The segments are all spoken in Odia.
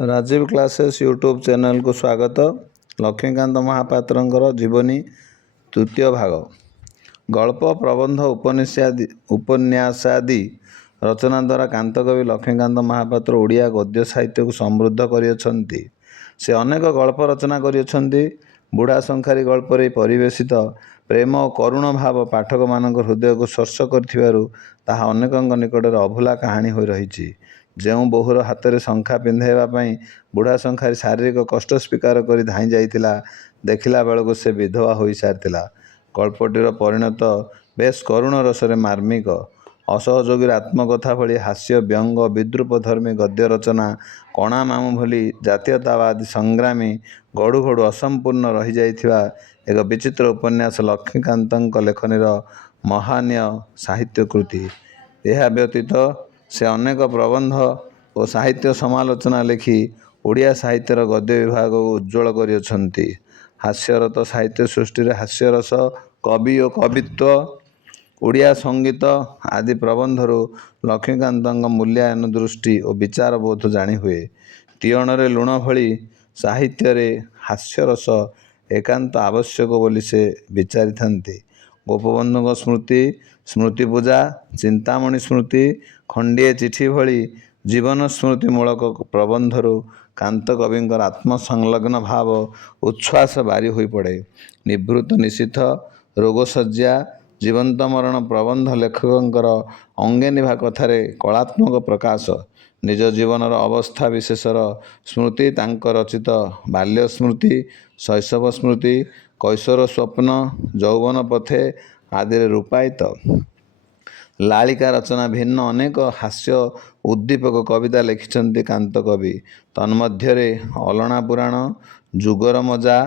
ରାଜୀବ କ୍ଲାସେସ୍ ୟୁଟ୍ୟୁବ୍ ଚ୍ୟାନେଲକୁ ସ୍ୱାଗତ। ଲକ୍ଷ୍ମୀକାନ୍ତ ମହାପାତ୍ରଙ୍କର ଜୀବନୀ ତୃତୀୟ ଭାଗ। ଗଳ୍ପ, ପ୍ରବନ୍ଧ, ଉପନ୍ୟାସାଦି ରଚନା ଦ୍ୱାରା କାନ୍ତକବି ଲକ୍ଷ୍ମୀକାନ୍ତ ମହାପାତ୍ର ଓଡ଼ିଆ ଗଦ୍ୟ ସାହିତ୍ୟକୁ ସମୃଦ୍ଧ କରିଅଛନ୍ତି। ସେ ଅନେକ ଗଳ୍ପ ରଚନା କରିଅଛନ୍ତି। ବୁଢ଼ା ଶଙ୍ଖାରୀ ଗଳ୍ପରେ ପରିବେଶିତ ପ୍ରେମ ଓ କରୁଣ ଭାବ ପାଠକମାନଙ୍କ ହୃଦୟକୁ ସ୍ପର୍ଶ କରିଥିବାରୁ ତାହା ଅନେକଙ୍କ ନିକଟରେ ଅଭୁଲା କାହାଣୀ ହୋଇ ରହିଛି। ଯେଉଁ ବୋହୂର ହାତରେ ଶଙ୍ଖା ପିନ୍ଧାଇବା ପାଇଁ ବୁଢ଼ା ଶଙ୍ଖାରୀ ଶାରୀରିକ କଷ୍ଟ ସ୍ୱୀକାର କରି ଧାଇଁ ଯାଇଥିଲା, ଦେଖିଲା ବେଳକୁ ସେ ବିଧବା ହୋଇସାରିଥିଲା। ଗଳ୍ପଟିର ପରିଣତ ବେଶ୍ କରୁଣ ରସରେ ମାର୍ମିକ। ଅସହଯୋଗୀର ଆତ୍ମକଥା ଭଳି ହାସ୍ୟ, ବ୍ୟଙ୍ଗ, ବିଦ୍ରୂପଧର୍ମୀ ଗଦ୍ୟ ରଚନା, କଣା ମାମୁଁ ଭଳି ଜାତୀୟତାବାଦୀ ସଂଗ୍ରାମୀ ଗଢ଼ୁ ଗଢ଼ୁ ଅସମ୍ପୂର୍ଣ୍ଣ ରହିଯାଇଥିବା ଏକ ବିଚିତ୍ର ଉପନ୍ୟାସ ଲକ୍ଷ୍ମୀକାନ୍ତଙ୍କ ଲେଖନୀର ମହନୀୟ ସାହିତ୍ୟକୃତି। ଏହା ବ୍ୟତୀତ ସେ ଅନେକ ପ୍ରବନ୍ଧ ଓ ସାହିତ୍ୟ ସମାଲୋଚନା ଲେଖି ଓଡ଼ିଆ ସାହିତ୍ୟର ଗଦ୍ୟ ବିଭାଗକୁ ଉଜ୍ଜ୍ୱଳ କରିଅଛନ୍ତି। ହାସ୍ୟରତ ସାହିତ୍ୟ ସୃଷ୍ଟିରେ ହାସ୍ୟରସ, କବି ଓ କବିତ୍ୱ, ଓଡ଼ିଆ ସଙ୍ଗୀତ ଆଦି ପ୍ରବନ୍ଧରୁ ଲକ୍ଷ୍ମୀକାନ୍ତଙ୍କ ମୂଲ୍ୟାୟନ ଦୃଷ୍ଟି ଓ ବିଚାରବୋଧ ଜାଣିହୁଏ। ତିଅଣରେ ଲୁଣ ଭଳି ସାହିତ୍ୟରେ ହାସ୍ୟରସ ଏକାନ୍ତ ଆବଶ୍ୟକ ବୋଲି ସେ ବିଚାରିଥାନ୍ତି। ଗୋପବନ୍ଧୁଙ୍କ ସ୍ମୃତି, ସ୍ମୃତିପୂଜା, ଚିନ୍ତାମଣି ସ୍ମୃତି, ଖଣ୍ଡିଏ ଚିଠି ଭଳି ଜୀବନ ସ୍ମୃତିମୂଳକ ପ୍ରବନ୍ଧରୁ କାନ୍ତକବିଙ୍କର ଆତ୍ମସଂଲଗ୍ନ ଭାବ ଉଚ୍ଛ୍ୱାସ ବାରି ହୋଇପଡ଼େ। ନିଭୃତ ନିଶୀଥ, ରୋଗଶଯ୍ୟା, ଜୀବନ୍ତ ମରଣ ପ୍ରବନ୍ଧ ଲେଖକଙ୍କର ଅଙ୍ଗେ ନିଭା କଥାରେ କଳାତ୍ମକ ପ୍ରକାଶ। ନିଜ ଜୀବନର ଅବସ୍ଥା ବିଶେଷର ସ୍ମୃତି ତାଙ୍କ ରଚିତ ବାଲ୍ୟ ସ୍ମୃତି, ଶୈଶବ ସ୍ମୃତି, କୈଶୋର ସ୍ୱପ୍ନ, ଯୌବନ ପଥେ ଆଦିରେ ରୂପାୟିତ। ଲାଳିକା ରଚନା ଭିନ୍ନ ଅନେକ ହାସ୍ୟ ଉଦ୍ଦୀପକ କବିତା ଲେଖିଛନ୍ତି କାନ୍ତକବି। ତନ୍ମଧ୍ୟରେ ଅଲଣା ପୁରାଣ, ଯୁଗର ମଜା,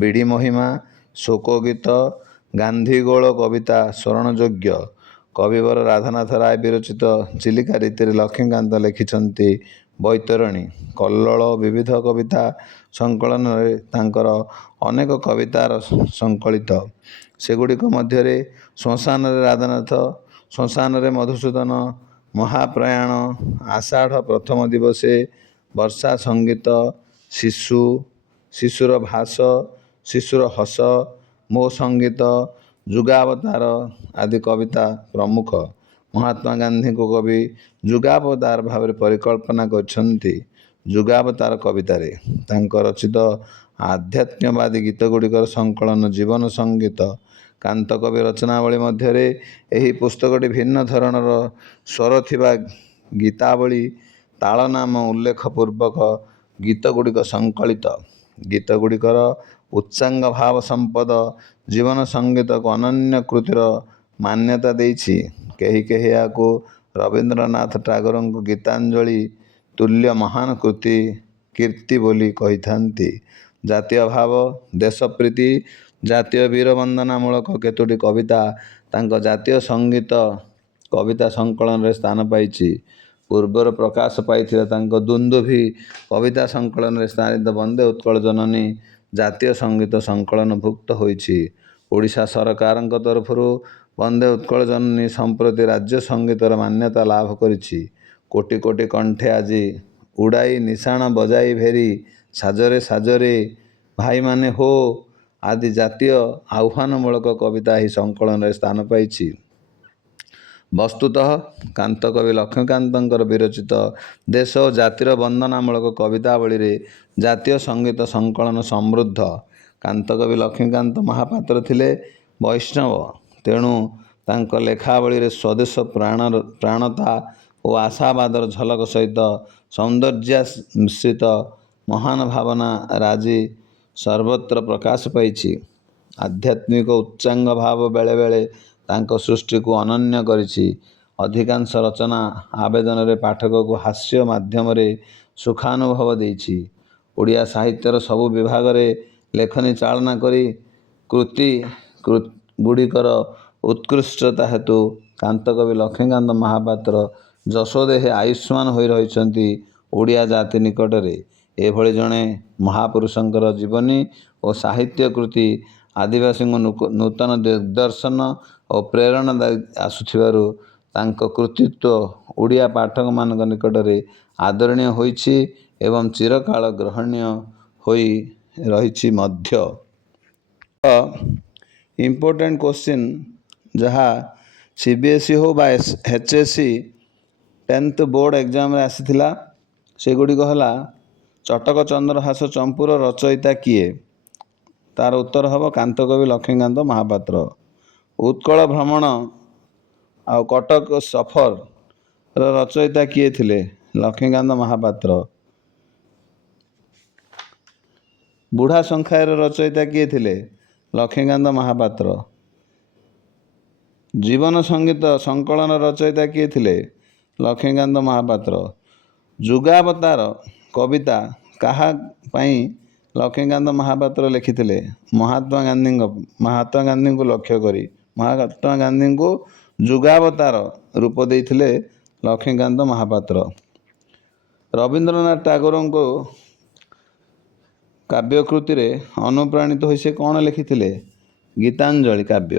ବିଡ଼ି ମହିମା, ଶୋକଗୀତ, ଗାନ୍ଧୀଗୋଳ କବିତା ସ୍ମରଣଯୋଗ୍ୟ। କବିବର ରାଧାନାଥ ରାୟ ବିରଚିତ ଚିଲିକା ରୀତିରେ ଲକ୍ଷ୍ମୀକାନ୍ତ ଲେଖିଛନ୍ତି ବୈତରଣୀ। କଲ୍ଲୋଳ ବିବିଧ କବିତା ସଂକଳନରେ ତାଙ୍କର ଅନେକ କବିତାର ସଂକଳିତ। ସେଗୁଡ଼ିକ ମଧ୍ୟରେ ଶ୍ମଶାନରେ ରାଧାନାଥ, ଶ୍ମଶାନରେ ମଧୁସୂଦନ, ମହାପ୍ରୟାଣ, ଆଷାଢ଼ ପ୍ରଥମ ଦିବସେ, ବର୍ଷା ସଙ୍ଗୀତ, ଶିଶୁ, ଶିଶୁର ଭାଷ, ଶିଶୁର ହସ, ମୋ ସଙ୍ଗୀତ, ଯୁଗାବତାର ଆଦି କବିତା ପ୍ରମୁଖ। ମହାତ୍ମା ଗାନ୍ଧୀଙ୍କୁ କବି ଯୁଗାବତାର ଭାବରେ ପରିକଳ୍ପନା କରିଛନ୍ତି। ଯୁଗାବତାର କବିତାରେ ତାଙ୍କ ରଚିତ ଆଧ୍ୟାତ୍ମ୍ୟବାଦୀ ଗୀତଗୁଡ଼ିକର ସଂକଳନ ଜୀବନ ସଙ୍ଗୀତ। କାନ୍ତକବି ରଚନାବଳୀ ମଧ୍ୟରେ ଏହି ପୁସ୍ତକଟି ଭିନ୍ନ ଧରଣର ସ୍ୱର ଥିବା ଗୀତାବଳୀ, ତାଳନାମ ଉଲ୍ଲେଖ ପୂର୍ବକ ଗୀତଗୁଡ଼ିକ ସଂକଳିତ। ଗୀତଗୁଡ଼ିକର ଉଚ୍ଚାଙ୍ଗ ଭାବ ସମ୍ପଦ ଜୀବନ ସଙ୍ଗୀତକୁ ଅନନ୍ୟ କୃତିର ମାନ୍ୟତା ଦେଇଛି। କେହି କେହି ଏହାକୁ ରବୀନ୍ଦ୍ରନାଥ ଟାଗୋରଙ୍କ ଗୀତାଞ୍ଜଳି ତୁଲ୍ୟ ମହାନ କୀର୍ତ୍ତି ବୋଲି କହିଥାନ୍ତି। ଜାତୀୟ ଭାବ, ଦେଶପ୍ରୀତି, ଜାତୀୟ ବୀର ବନ୍ଦନା ମୂଳକ କେତୋଟି କବିତା ତାଙ୍କ ଜାତୀୟ ସଙ୍ଗୀତ କବିତା ସଂକଳନରେ ସ୍ଥାନ ପାଇଛି। ପୂର୍ବରୁ ପ୍ରକାଶ ପାଇଥିବା ତାଙ୍କ ଦୁନ୍ଦୁଭି କବିତା ସଂକଳନରେ ସ୍ଥାନିତ ବନ୍ଦେ ଉତ୍କଳ ଜନନୀ ଜାତୀୟ ସଙ୍ଗୀତ ସଂକଳନଭୁକ୍ତ ହୋଇଛି। ଓଡ଼ିଶା ସରକାରଙ୍କ ତରଫରୁ ବନ୍ଦେ ଉତ୍କଳ ଜନନୀ ସମ୍ପ୍ରତି ରାଜ୍ୟ ସଙ୍ଗୀତର ମାନ୍ୟତା ଲାଭ କରିଛି। କୋଟି କୋଟି କଣ୍ଠେ ଆଜି ଉଡ଼ାଇ ନିଶାଣ ବଜାଇ ଭେରି, ସାଜରେ ସାଜରେ ଭାଇମାନେ ହୋ ଆଦି ଜାତୀୟ ଆହ୍ୱାନମୂଳକ କବିତା ଏହି ସଂକଳନରେ ସ୍ଥାନ ପାଇଛି। ବସ୍ତୁତଃ କାନ୍ତକବି ଲକ୍ଷ୍ମୀକାନ୍ତଙ୍କର ବିରଚିତ ଦେଶ ଓ ଜାତିର ବନ୍ଦନାମୂଳକ କବିତାବଳୀରେ ଜାତୀୟ ସଙ୍ଗୀତ ସଂକଳନ ସମୃଦ୍ଧ। କାନ୍ତକବି ଲକ୍ଷ୍ମୀକାନ୍ତ ମହାପାତ୍ର ଥିଲେ ବୈଷ୍ଣବ। ତେଣୁ ତାଙ୍କ ଲେଖାବଳୀରେ ସ୍ୱଦେଶ ପ୍ରାଣତା ଓ ଆଶାବାଦର ଝଲକ ସହିତ ସୌନ୍ଦର୍ଯ୍ୟମିଶ୍ରିତ ମହାନ ଭାବନା ରାଜି ସର୍ବତ୍ର ପ୍ରକାଶ ପାଇଛି। ଆଧ୍ୟାତ୍ମିକ ଉଚ୍ଚାଙ୍ଗ ଭାବ ବେଳେବେଳେ ତାଙ୍କ ସୃଷ୍ଟିକୁ ଅନନ୍ୟ କରିଛି। ଅଧିକାଂଶ ରଚନା ଆବେଦନରେ ପାଠକକୁ ହାସ୍ୟ ମାଧ୍ୟମରେ ସୁଖାନୁଭବ ଦେଇଛି। ଓଡ଼ିଆ ସାହିତ୍ୟର ସବୁ ବିଭାଗରେ ଲେଖନୀ ଚାଳନା କରି କୃତି ଗୁଡ଼ିକର ଉତ୍କୃଷ୍ଟତା ହେତୁ କାନ୍ତକବି ଲକ୍ଷ୍ମୀକାନ୍ତ ମହାପାତ୍ର ଯଶୋଦେହେ ଆୟୁଷ୍ମାନ ହୋଇ ରହିଛନ୍ତି ଓଡ଼ିଆ ଜାତି ନିକଟରେ। ଏଭଳି ଜଣେ ମହାପୁରୁଷଙ୍କର ଜୀବନୀ ଓ ସାହିତ୍ୟ କୃତି ଆଦିବାସୀଙ୍କୁ ନୂତନ ଦିଗ୍ଦର୍ଶନ ଓ ପ୍ରେରଣା ଦେଇ ଆସୁଥିବାରୁ ତାଙ୍କ କୃତିତ୍ୱ ଓଡ଼ିଆ ପାଠକମାନଙ୍କ ନିକଟରେ ଆଦରଣୀୟ ହୋଇଛି ଏବଂ ଚିରକାଳ ଗ୍ରହଣୀୟ ହୋଇ ରହିଛି ମଧ୍ୟ। ଇମ୍ପୋର୍ଟାଣ୍ଟ କ୍ୱେଶ୍ଚିନ୍ ଯାହା CBSE ହଉ ବା HSC 10th ବୋର୍ଡ଼ ଏକ୍ଜାମରେ ଆସିଥିଲା ସେଗୁଡ଼ିକ ହେଲା ଚଟକ ଚନ୍ଦ୍ରହାସ ଚମ୍ପୁର ରଚୟିତା କିଏ? ତାର ଉତ୍ତର ହେବ କାନ୍ତକବି ଲକ୍ଷ୍ମୀକାନ୍ତ ମହାପାତ୍ର। ଉତ୍କଳ ଭ୍ରମଣ ଆଉ କଟକ ସଫରର ରଚୟିତା କିଏ ଥିଲେ? ଲକ୍ଷ୍ମୀକାନ୍ତ ମହାପାତ୍ର। ବୁଢ଼ା ଶଙ୍ଖାଏର ରଚୟିତା କିଏ ଥିଲେ? ଲକ୍ଷ୍ମୀକାନ୍ତ ମହାପାତ୍ର। ଜୀବନ ସଙ୍ଗୀତ ସଂକଳନ ରଚୟିତା କିଏ ଥିଲେ? ଲକ୍ଷ୍ମୀକାନ୍ତ ମହାପାତ୍ର। ଯୁଗାବତାର କବିତା କାହା ପାଇଁ ଲକ୍ଷ୍ମୀକାନ୍ତ ମହାପାତ୍ର ଲେଖିଥିଲେ? ମହାତ୍ମା ଗାନ୍ଧୀଙ୍କୁ ଲକ୍ଷ୍ୟ କରି। ମହାତ୍ମା ଗାନ୍ଧୀଙ୍କୁ ଯୁଗାବତାର ରୂପ ଦେଇଥିଲେ ଲକ୍ଷ୍ମୀକାନ୍ତ ମହାପାତ୍ର। ରବୀନ୍ଦ୍ରନାଥ ଟାଗୋରଙ୍କ କାବ୍ୟକୃତିରେ ଅନୁପ୍ରାଣିତ ହୋଇ ସେ କ'ଣ ଲେଖିଥିଲେ? ଗୀତାଞ୍ଜଳି କାବ୍ୟ।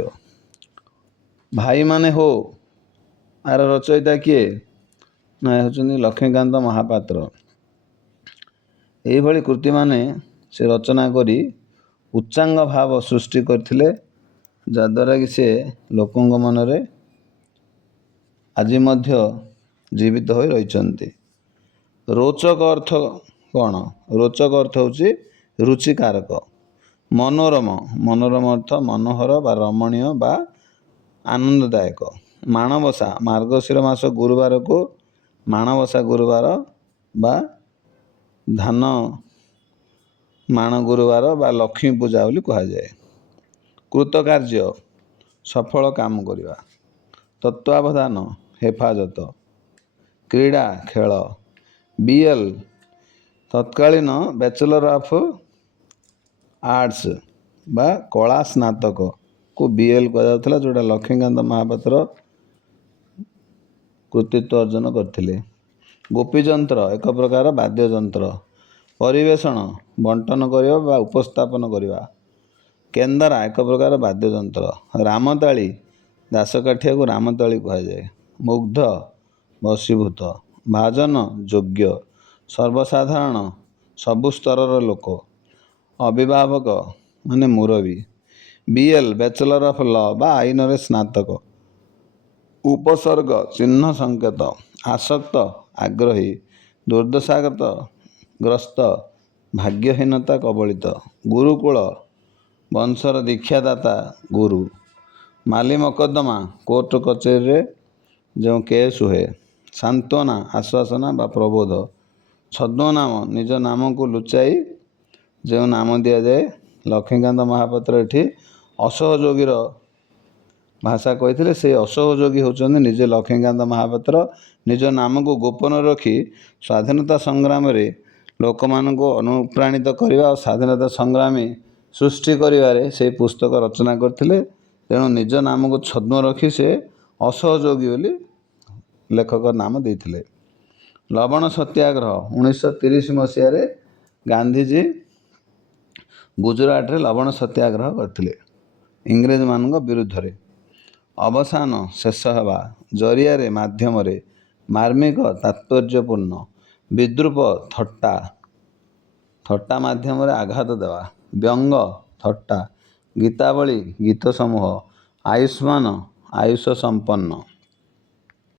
ଭାଇମାନେ ହୋ ଆର ରଚୟିତା କିଏ? ନା ହେଉଛନ୍ତି ଲକ୍ଷ୍ମୀକାନ୍ତ ମହାପାତ୍ର। ଏହିଭଳି କୃତିମାନେ ସେ ରଚନା କରି ଉଚ୍ଚାଙ୍ଗ ଭାବ ସୃଷ୍ଟି କରିଥିଲେ, ଯାଦ୍ୱାରା କି ସେ ଲୋକଙ୍କ ମନରେ ଆଜି ମଧ୍ୟ ଜୀବିତ ହୋଇ ରହିଛନ୍ତି। ରୋଚକ ଅର୍ଥ କ'ଣ? ରୋଚକ ଅର୍ଥ ହେଉଛି ରୁଚିକାରକ। ମନୋରମ, ମନୋରମ ଅର୍ଥ ମନୋହର ବା ରମଣୀୟ ବା ଆନନ୍ଦଦାୟକ। ମାଣବସା, ମାର୍ଗଶିର ମାସ ଗୁରୁବାରକୁ ମାଣବସା ଗୁରୁବାର ବା ଧାନ ମାଣ ଗୁରୁବାର ବା ଲକ୍ଷ୍ମୀ ପୂଜା ବୋଲି କୁହାଯାଏ। କୃତକାର୍ଯ୍ୟ, ସଫଳ କାମ କରିବା। ତତ୍ତ୍ୱାବଧାନ, ହେଫାଜତ। କ୍ରୀଡ଼ା, ଖେଳ। BL, ତତ୍କାଳୀନ ବ୍ୟାଚଲର ଅଫ୍ ଆର୍ଟସ ବା କଳା ସ୍ନାତକକୁ BL କୁହାଯାଉଥିଲା, ଯେଉଁଟା ଲକ୍ଷ୍ମୀକାନ୍ତ ମହାପାତ୍ର କୃତିତ୍ୱ ଅର୍ଜନ କରିଥିଲେ। ଗୋପୀଯନ୍ତ୍ର, ଏକ ପ୍ରକାର ବାଦ୍ୟଯନ୍ତ୍ର। ପରିବେଷଣ, ବଣ୍ଟନ କରିବା ବା ଉପସ୍ଥାପନ କରିବା। କେନ୍ଦରା, ଏକ ପ୍ରକାର ବାଦ୍ୟଯନ୍ତ୍ର। ରାମତାଳି, ଦାସକାଠିଆକୁ ରାମତାଳି କୁହାଯାଏ। ମୁଗ୍ଧ, ବଶୀଭୂତ। ଭାଜନ, ଯୋଗ୍ୟ। ସର୍ବସାଧାରଣ, ସବୁ ସ୍ତରର ଲୋକ। ଅଭିଭାବକ ମାନେ ମୁରବୀ। BL, ବ୍ୟାଚଲର ଅଫ୍ ଲ ବା ଆଇନରେ ସ୍ନାତକ। ଉପସର୍ଗ, ଚିହ୍ନ ସଂକେତ। ଆସକ୍ତ, ଆଗ୍ରହୀ। ଦୁର୍ଦ୍ଦଶାଗ୍ରସ୍ତ, ଭାଗ୍ୟହୀନତା କବଳିତ। ଗୁରୁକୁଳ, ବଂଶର ଦୀକ୍ଷାଦାତା ଗୁରୁ। ମାଲି ମକଦ୍ଦମା, କୋର୍ଟ କଚେରୀରେ ଯେଉଁ କେସ୍ ହୁଏ। ସାନ୍ତ୍ୱନା, ଆଶ୍ୱାସନା ବା ପ୍ରବୋଧ। ଛଦ୍ମନାମ, ନିଜ ନାମକୁ ଲୁଚାଇ ଯେଉଁ ନାମ ଦିଆଯାଏ। ଲକ୍ଷ୍ମୀକାନ୍ତ ମହାପାତ୍ର ଏଠି ଅସହଯୋଗୀର ଭାଷା କହିଥିଲେ। ସେହି ଅସହଯୋଗୀ ହେଉଛନ୍ତି ନିଜେ ଲକ୍ଷ୍ମୀକାନ୍ତ ମହାପାତ୍ର। ନିଜ ନାମକୁ ଗୋପନ ରଖି ସ୍ୱାଧୀନତା ସଂଗ୍ରାମରେ ଲୋକମାନଙ୍କୁ ଅନୁପ୍ରାଣିତ କରିବା ଓ ସ୍ୱାଧୀନତା ସଂଗ୍ରାମୀ ସୃଷ୍ଟି କରିବାରେ ସେହି ପୁସ୍ତକ ରଚନା କରିଥିଲେ। ତେଣୁ ନିଜ ନାମକୁ ଛଦ୍ମ ରଖି ସେ ଅସହଯୋଗୀ ବୋଲି ଲେଖକ ନାମ ଦେଇଥିଲେ। ଲବଣ ସତ୍ୟାଗ୍ରହ, 1930 ମସିହାରେ ଗାନ୍ଧିଜୀ ଗୁଜରାଟରେ ଲବଣ ସତ୍ୟାଗ୍ରହ କରିଥିଲେ ଇଂରେଜମାନଙ୍କ ବିରୁଦ୍ଧରେ। ଅବସାନ, ଶେଷ ହେବା। ଜରିଆରେ, ମାଧ୍ୟମରେ। ମାର୍ମିକ, ତାତ୍ପର୍ଯ୍ୟପୂର୍ଣ୍ଣ। ବିଦ୍ରୂପ, ଥଟ୍ଟା, ଥଟ୍ଟା ମାଧ୍ୟମରେ ଆଘାତ ଦେବା। ବ୍ୟଙ୍ଗ, ଥଟ୍ଟା। ଗୀତାବଳୀ, ଗୀତ ସମୂହ। ଆୟୁଷ୍ମାନ, ଆୟୁଷ ସମ୍ପନ୍ନ।